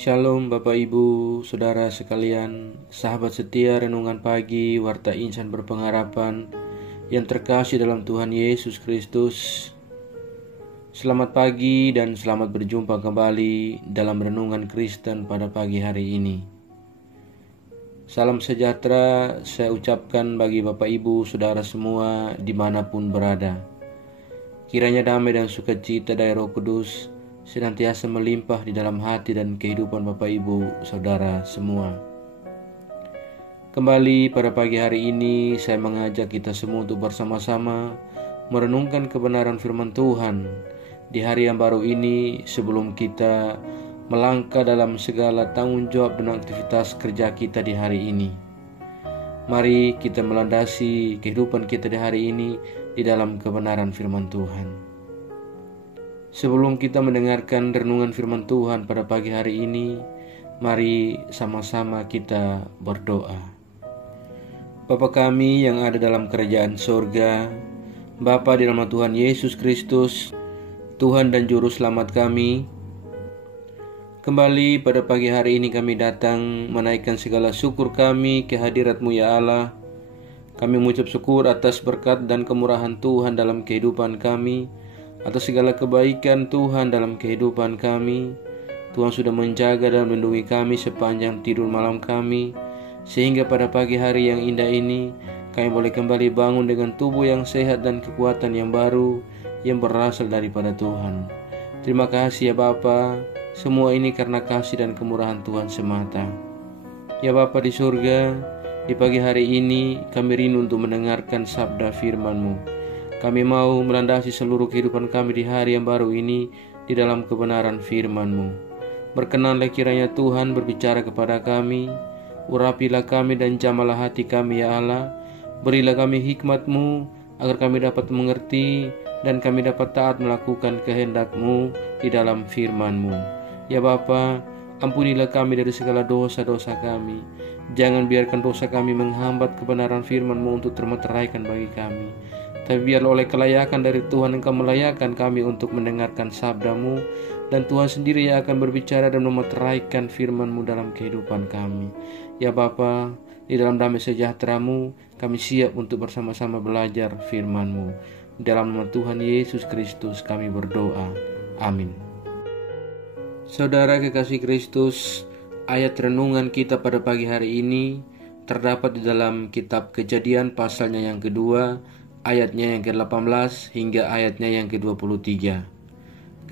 Shalom Bapak Ibu, Saudara sekalian, sahabat setia Renungan Pagi, Warta Insan Berpengharapan yang terkasih dalam Tuhan Yesus Kristus. Selamat pagi dan selamat berjumpa kembali dalam Renungan Kristen pada pagi hari ini. Salam sejahtera saya ucapkan bagi Bapak Ibu, Saudara semua dimanapun berada. Kiranya damai dan sukacita dari Roh Kudus senantiasa melimpah di dalam hati dan kehidupan Bapak Ibu Saudara semua. Kembali pada pagi hari ini saya mengajak kita semua untuk bersama-sama merenungkan kebenaran firman Tuhan di hari yang baru ini sebelum kita melangkah dalam segala tanggung jawab dan aktivitas kerja kita di hari ini. Mari kita melandasi kehidupan kita di hari ini di dalam kebenaran firman Tuhan. Sebelum kita mendengarkan renungan firman Tuhan pada pagi hari ini, mari sama-sama kita berdoa. Bapa kami yang ada dalam kerajaan sorga, Bapa di dalam Tuhan Yesus Kristus, Tuhan dan Juru Selamat kami, kembali pada pagi hari ini kami datang menaikkan segala syukur kami ke hadirat-Mu ya Allah. Kami mengucap syukur atas berkat dan kemurahan Tuhan dalam kehidupan kami, atas segala kebaikan Tuhan dalam kehidupan kami. Tuhan sudah menjaga dan melindungi kami sepanjang tidur malam kami, sehingga pada pagi hari yang indah ini kami boleh kembali bangun dengan tubuh yang sehat dan kekuatan yang baru yang berasal daripada Tuhan. Terima kasih ya Bapa, semua ini karena kasih dan kemurahan Tuhan semata. Ya Bapa di surga, di pagi hari ini kami rindu untuk mendengarkan sabda firman-Mu. Kami mau melandasi seluruh kehidupan kami di hari yang baru ini di dalam kebenaran firman-Mu. Berkenanlah kiranya Tuhan berbicara kepada kami, urapilah kami dan jamalah hati kami ya Allah. Berilah kami hikmat-Mu agar kami dapat mengerti dan kami dapat taat melakukan kehendak-Mu di dalam firman-Mu. Ya Bapa, ampunilah kami dari segala dosa-dosa kami. Jangan biarkan dosa kami menghambat kebenaran firman-Mu untuk termeteraikan bagi kami. Tapi biarlah oleh kelayakan dari Tuhan Engkau melayakkan kami untuk mendengarkan sabda-Mu, dan Tuhan sendiri yang akan berbicara dan memeteraikan firman-Mu dalam kehidupan kami. Ya Bapa, di dalam damai sejahtera-Mu kami siap untuk bersama-sama belajar firman-Mu. Dalam nama Tuhan Yesus Kristus kami berdoa. Amin. Saudara kekasih Kristus, ayat renungan kita pada pagi hari ini terdapat di dalam kitab Kejadian pasalnya yang kedua, ayatnya yang ke-18 hingga ayatnya yang ke-23.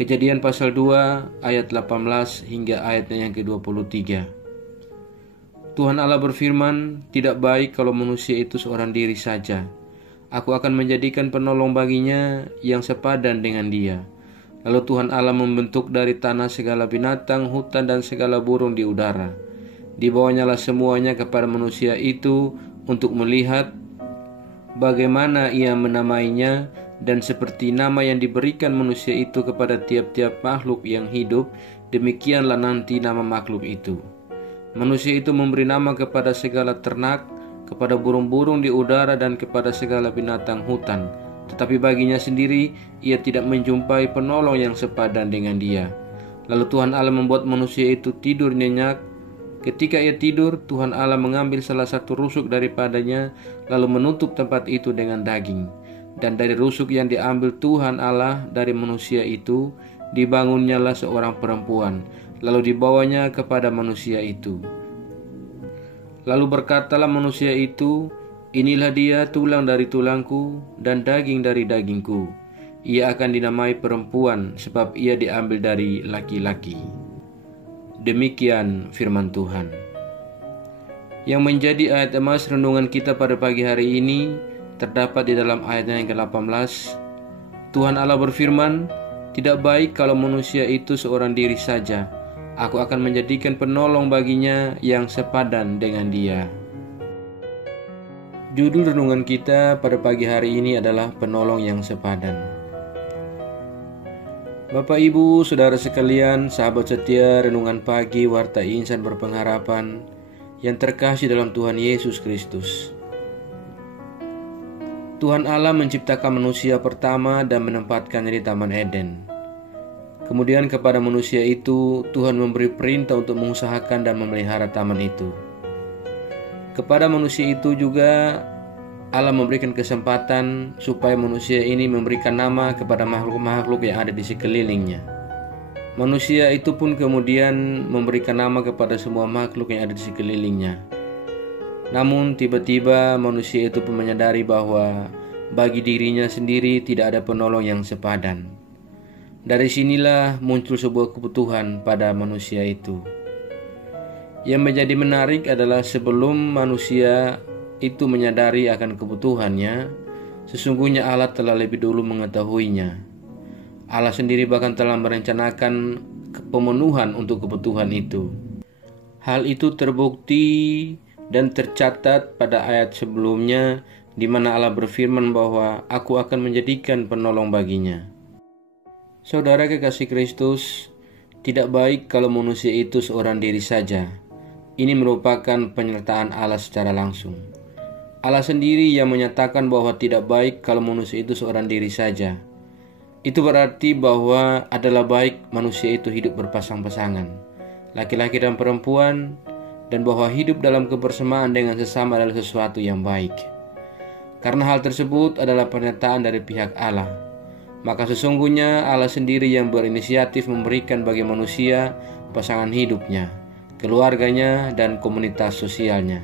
Kejadian pasal 2 ayat 18 hingga ayatnya yang ke-23. Tuhan Allah berfirman, "Tidak baik kalau manusia itu seorang diri saja. Aku akan menjadikan penolong baginya yang sepadan dengan dia." Lalu Tuhan Allah membentuk dari tanah segala binatang, hutan dan segala burung di udara. Dibawanyalah semuanya kepada manusia itu untuk melihat bagaimana ia menamainya, dan seperti nama yang diberikan manusia itu kepada tiap-tiap makhluk yang hidup, demikianlah nanti nama makhluk itu. Manusia itu memberi nama kepada segala ternak, kepada burung-burung di udara dan kepada segala binatang hutan. Tetapi baginya sendiri ia tidak menjumpai penolong yang sepadan dengan dia. Lalu Tuhan Allah membuat manusia itu tidur nyenyak. Ketika ia tidur, Tuhan Allah mengambil salah satu rusuk daripadanya, lalu menutup tempat itu dengan daging. Dan dari rusuk yang diambil Tuhan Allah dari manusia itu, dibangunnyalah seorang perempuan, lalu dibawanya kepada manusia itu. Lalu berkatalah manusia itu, "Inilah dia, tulang dari tulangku dan daging dari dagingku. Ia akan dinamai perempuan, sebab ia diambil dari laki-laki." Demikian firman Tuhan. Yang menjadi ayat emas renungan kita pada pagi hari ini terdapat di dalam ayatnya yang ke-18. Tuhan Allah berfirman, "Tidak baik kalau manusia itu seorang diri saja. Aku akan menjadikan penolong baginya yang sepadan dengan dia." Judul renungan kita pada pagi hari ini adalah penolong yang sepadan. Bapak Ibu, Saudara sekalian, sahabat setia Renungan Pagi Warta Insan Berpengharapan yang terkasih dalam Tuhan Yesus Kristus. Tuhan Allah menciptakan manusia pertama dan menempatkannya di Taman Eden. Kemudian kepada manusia itu Tuhan memberi perintah untuk mengusahakan dan memelihara taman itu. Kepada manusia itu juga Allah memberikan kesempatan supaya manusia ini memberikan nama kepada makhluk-makhluk yang ada di sekelilingnya. Manusia itu pun kemudian memberikan nama kepada semua makhluk yang ada di sekelilingnya. Namun tiba-tiba manusia itu pun menyadari bahwa bagi dirinya sendiri tidak ada penolong yang sepadan. Dari sinilah muncul sebuah kebutuhan pada manusia itu. Yang menjadi menarik adalah sebelum manusia itu menyadari akan kebutuhannya, sesungguhnya Allah telah lebih dulu mengetahuinya. Allah sendiri bahkan telah merencanakan pemenuhan untuk kebutuhan itu. Hal itu terbukti dan tercatat pada ayat sebelumnya di mana Allah berfirman bahwa Aku akan menjadikan penolong baginya. Saudara kekasih Kristus, tidak baik kalau manusia itu seorang diri saja. Ini merupakan penyertaan Allah secara langsung. Allah sendiri yang menyatakan bahwa tidak baik kalau manusia itu seorang diri saja. Itu berarti bahwa adalah baik manusia itu hidup berpasang-pasangan, laki-laki dan perempuan, dan bahwa hidup dalam kebersamaan dengan sesama adalah sesuatu yang baik. Karena hal tersebut adalah pernyataan dari pihak Allah, maka sesungguhnya Allah sendiri yang berinisiatif memberikan bagi manusia pasangan hidupnya, keluarganya, dan komunitas sosialnya.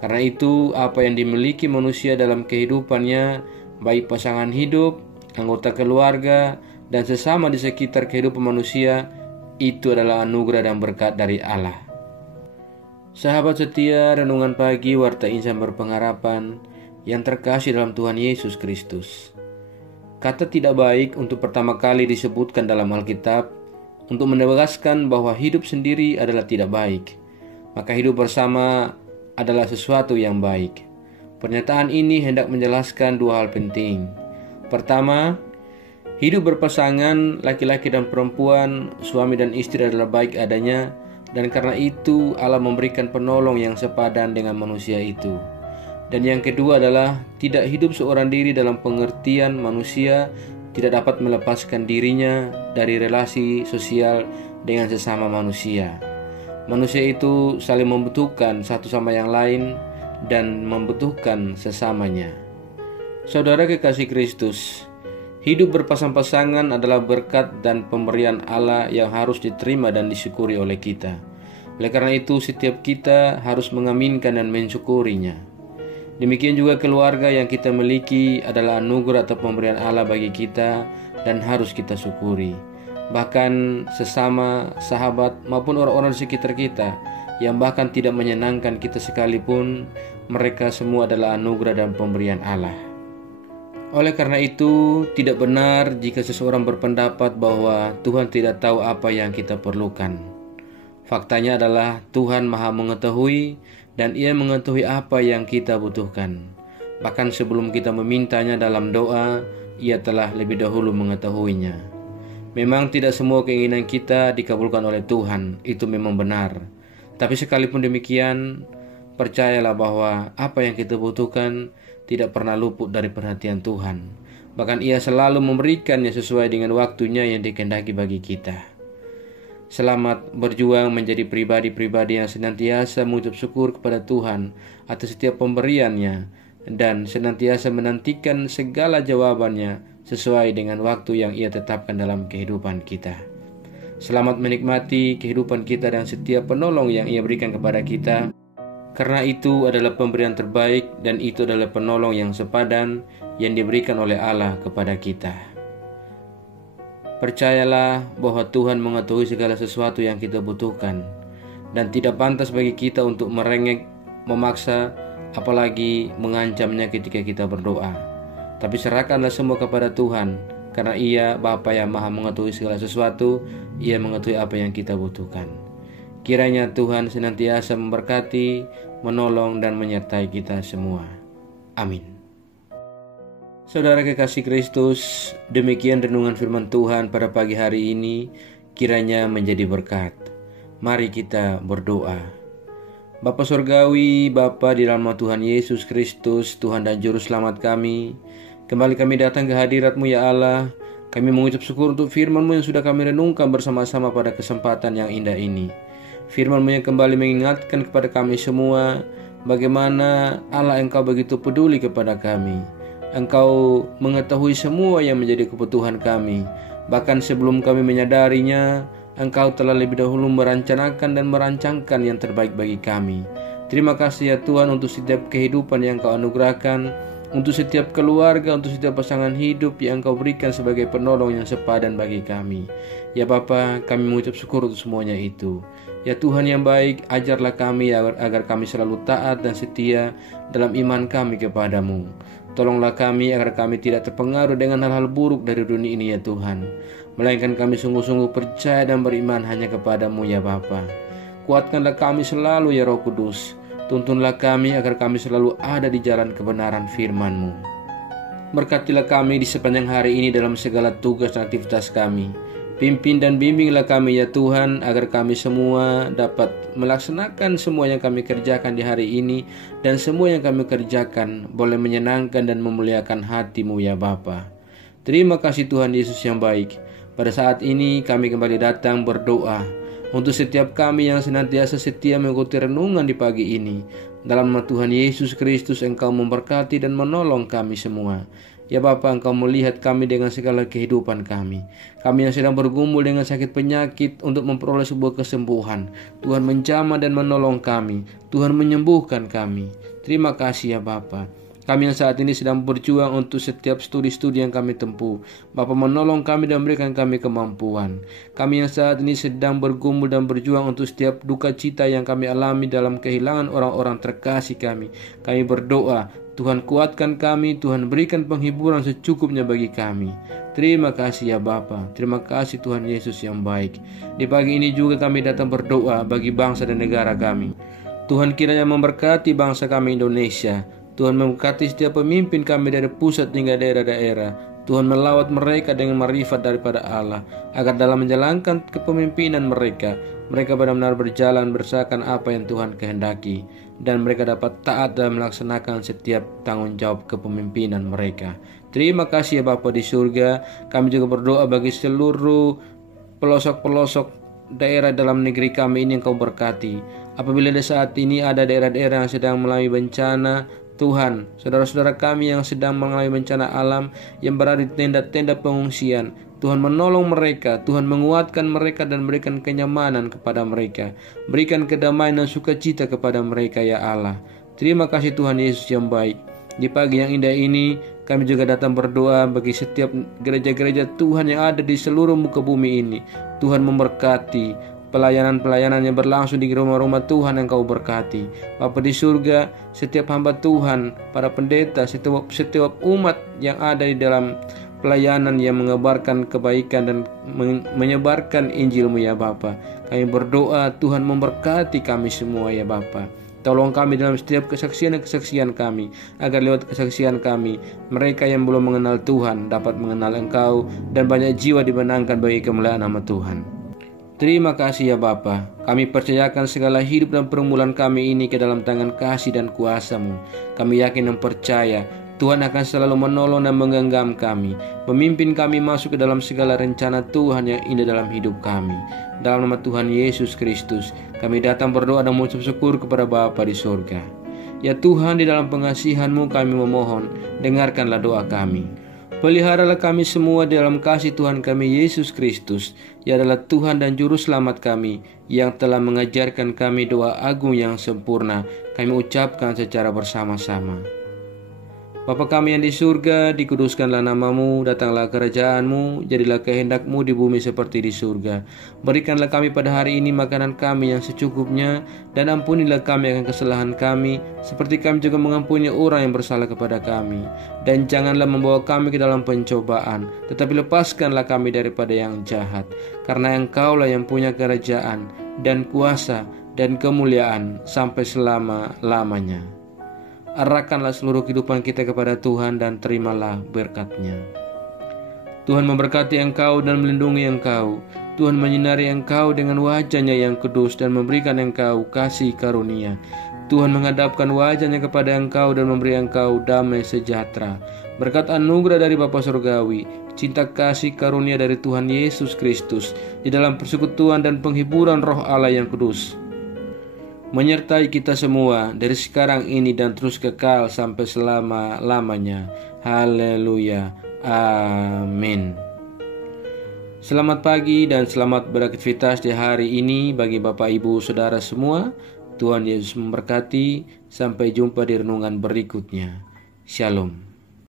Karena itu, apa yang dimiliki manusia dalam kehidupannya, baik pasangan hidup, anggota keluarga, dan sesama di sekitar kehidupan manusia, itu adalah anugerah dan berkat dari Allah. Sahabat setia Renungan Pagi Warta Insan Berpengharapan yang terkasih dalam Tuhan Yesus Kristus. Kata tidak baik untuk pertama kali disebutkan dalam Alkitab untuk menegaskan bahwa hidup sendiri adalah tidak baik, maka hidup bersama adalah sesuatu yang baik. Pernyataan ini hendak menjelaskan dua hal penting. Pertama, hidup berpasangan laki-laki dan perempuan, suami dan istri adalah baik adanya, dan karena itu Allah memberikan penolong yang sepadan dengan manusia itu. Dan yang kedua adalah tidak hidup seorang diri dalam pengertian manusia tidak dapat melepaskan dirinya dari relasi sosial dengan sesama manusia. Manusia itu saling membutuhkan satu sama yang lain dan membutuhkan sesamanya. Saudara kekasih Kristus, hidup berpasang-pasangan adalah berkat dan pemberian Allah yang harus diterima dan disyukuri oleh kita. Oleh karena itu, setiap kita harus mengaminkan dan mensyukurinya. Demikian juga keluarga yang kita miliki adalah anugerah atau pemberian Allah bagi kita dan harus kita syukuri. Bahkan sesama, sahabat maupun orang-orang di sekitar kita yang bahkan tidak menyenangkan kita sekalipun, mereka semua adalah anugerah dan pemberian Allah. Oleh karena itu, tidak benar jika seseorang berpendapat bahwa Tuhan tidak tahu apa yang kita perlukan. Faktanya adalah Tuhan Maha mengetahui dan Ia mengetahui apa yang kita butuhkan. Bahkan sebelum kita memintanya dalam doa, Ia telah lebih dahulu mengetahuinya. Memang tidak semua keinginan kita dikabulkan oleh Tuhan, itu memang benar. Tapi sekalipun demikian, percayalah bahwa apa yang kita butuhkan tidak pernah luput dari perhatian Tuhan. Bahkan Ia selalu memberikannya sesuai dengan waktunya yang dikehendaki bagi kita. Selamat berjuang menjadi pribadi-pribadi yang senantiasa mengucap syukur kepada Tuhan atas setiap pemberiannya dan senantiasa menantikan segala jawabannya sesuai dengan waktu yang Ia tetapkan dalam kehidupan kita. Selamat menikmati kehidupan kita dan setiap penolong yang Ia berikan kepada kita, karena itu adalah pemberian terbaik dan itu adalah penolong yang sepadan yang diberikan oleh Allah kepada kita. Percayalah bahwa Tuhan mengetahui segala sesuatu yang kita butuhkan dan tidak pantas bagi kita untuk merengek, memaksa, apalagi mengancamnya ketika kita berdoa. Tapi serahkanlah semua kepada Tuhan, karena Ia Bapa yang Maha mengetahui segala sesuatu. Ia mengetahui apa yang kita butuhkan. Kiranya Tuhan senantiasa memberkati, menolong, dan menyertai kita semua. Amin. Saudara kekasih Kristus, demikian renungan firman Tuhan pada pagi hari ini, kiranya menjadi berkat. Mari kita berdoa. Bapa Surgawi, Bapa di dalam nama Tuhan Yesus Kristus, Tuhan dan Juru Selamat kami, kembali kami datang ke hadirat-Mu ya Allah, Kami mengucap syukur untuk firman-Mu yang sudah kami renungkan bersama-sama pada kesempatan yang indah ini. Firman-Mu yang kembali mengingatkan kepada kami semua bagaimana Allah Engkau begitu peduli kepada kami. Engkau mengetahui semua yang menjadi kebutuhan kami. Bahkan sebelum kami menyadarinya, Engkau telah lebih dahulu merencanakan dan merancangkan yang terbaik bagi kami. Terima kasih ya Tuhan untuk setiap kehidupan yang Engkau anugerahkan, untuk setiap keluarga, untuk setiap pasangan hidup yang Engkau berikan sebagai penolong yang sepadan bagi kami. Ya Bapa, kami mengucap syukur untuk semuanya itu. Ya Tuhan yang baik, ajarlah kami agar kami selalu taat dan setia dalam iman kami kepadamu. Tolonglah kami agar kami tidak terpengaruh dengan hal-hal buruk dari dunia ini ya Tuhan, melainkan kami sungguh-sungguh percaya dan beriman hanya kepadamu ya Bapa. Kuatkanlah kami selalu ya Roh Kudus. Tuntunlah kami agar kami selalu ada di jalan kebenaran firman-Mu. Berkatilah kami di sepanjang hari ini dalam segala tugas dan aktivitas kami. Pimpin dan bimbinglah kami ya Tuhan, agar kami semua dapat melaksanakan semua yang kami kerjakan di hari ini, dan semua yang kami kerjakan boleh menyenangkan dan memuliakan hati-Mu ya Bapa. Terima kasih Tuhan Yesus yang baik. Pada saat ini kami kembali datang berdoa untuk setiap kami yang senantiasa setia mengikuti renungan di pagi ini. Dalam nama Tuhan Yesus Kristus, Engkau memberkati dan menolong kami semua. Ya Bapa, Engkau melihat kami dengan segala kehidupan kami. Kami yang sedang bergumul dengan sakit penyakit untuk memperoleh sebuah kesembuhan. Tuhan menjamah dan menolong kami. Tuhan menyembuhkan kami. Terima kasih ya Bapa. Kami yang saat ini sedang berjuang untuk setiap studi-studi yang kami tempuh. Bapa menolong kami dan berikan kami kemampuan. Kami yang saat ini sedang bergumul dan berjuang untuk setiap duka cita yang kami alami dalam kehilangan orang-orang terkasih kami. Kami berdoa, Tuhan kuatkan kami, Tuhan berikan penghiburan secukupnya bagi kami. Terima kasih ya Bapa. Terima kasih Tuhan Yesus yang baik. Di pagi ini juga kami datang berdoa bagi bangsa dan negara kami. Tuhan kiranya memberkati bangsa kami Indonesia. Tuhan memberkati setiap pemimpin kami dari pusat hingga daerah-daerah. Tuhan melawat mereka dengan marifat daripada Allah, agar dalam menjalankan kepemimpinan mereka benar-benar berjalan berdasarkan apa yang Tuhan kehendaki, dan mereka dapat taat dan melaksanakan setiap tanggung jawab kepemimpinan mereka. Terima kasih ya Bapa di surga. Kami juga berdoa bagi seluruh pelosok-pelosok daerah dalam negeri kami ini yang Kau berkati. Apabila saat ini ada daerah-daerah yang sedang melalui bencana, Tuhan, saudara-saudara kami yang sedang mengalami bencana alam, yang berada di tenda-tenda pengungsian, Tuhan menolong mereka, Tuhan menguatkan mereka dan berikan kenyamanan kepada mereka. Berikan kedamaian dan sukacita kepada mereka ya Allah. Terima kasih Tuhan Yesus yang baik. Di pagi yang indah ini, kami juga datang berdoa bagi setiap gereja-gereja Tuhan yang ada di seluruh muka bumi ini. Tuhan memberkati pelayanan-pelayanan yang berlangsung di rumah-rumah Tuhan yang Kau berkati. Bapa di surga, setiap hamba Tuhan, para pendeta, setiap umat yang ada di dalam pelayanan yang mengabarkan kebaikan dan menyebarkan Injil-Mu ya Bapa. Kami berdoa Tuhan memberkati kami semua ya Bapa. Tolong kami dalam setiap kesaksian kami, agar lewat kesaksian kami, mereka yang belum mengenal Tuhan dapat mengenal Engkau, dan banyak jiwa dimenangkan bagi kemuliaan nama Tuhan. Terima kasih ya Bapa. Kami percayakan segala hidup dan pergumulan kami ini ke dalam tangan kasih dan kuasa-Mu. Kami yakin dan percaya Tuhan akan selalu menolong dan menggenggam kami, memimpin kami masuk ke dalam segala rencana Tuhan yang indah dalam hidup kami. Dalam nama Tuhan Yesus Kristus, kami datang berdoa dan mengucap syukur kepada Bapa di surga. Ya Tuhan, di dalam pengasihan-Mu kami memohon, dengarkanlah doa kami. Peliharalah kami semua dalam kasih Tuhan kami Yesus Kristus, yang adalah Tuhan dan Juru Selamat kami, yang telah mengajarkan kami doa agung yang sempurna. Kami ucapkan secara bersama-sama. Bapa kami yang di surga, dikuduskanlah nama-Mu, datanglah kerajaan-Mu, jadilah kehendak-Mu di bumi seperti di surga. Berikanlah kami pada hari ini makanan kami yang secukupnya, dan ampunilah kami akan kesalahan kami, seperti kami juga mengampuni orang yang bersalah kepada kami. Dan janganlah membawa kami ke dalam pencobaan, tetapi lepaskanlah kami daripada yang jahat. Karena Engkau-lah yang punya kerajaan, dan kuasa, dan kemuliaan, sampai selama-lamanya. Arahkanlah seluruh kehidupan kita kepada Tuhan dan terimalah berkat-Nya. Tuhan memberkati engkau dan melindungi engkau. Tuhan menyinari engkau dengan wajah-Nya yang kudus dan memberikan engkau kasih karunia. Tuhan menghadapkan wajah-Nya kepada engkau dan memberi engkau damai sejahtera. Berkat anugerah dari Bapa Surgawi, cinta kasih karunia dari Tuhan Yesus Kristus, di dalam persekutuan dan penghiburan Roh Allah yang kudus, menyertai kita semua dari sekarang ini dan terus kekal sampai selama-lamanya. Haleluya. Amin. Selamat pagi dan selamat beraktivitas di hari ini bagi Bapak Ibu Saudara semua. Tuhan Yesus memberkati. Sampai jumpa di renungan berikutnya. Shalom.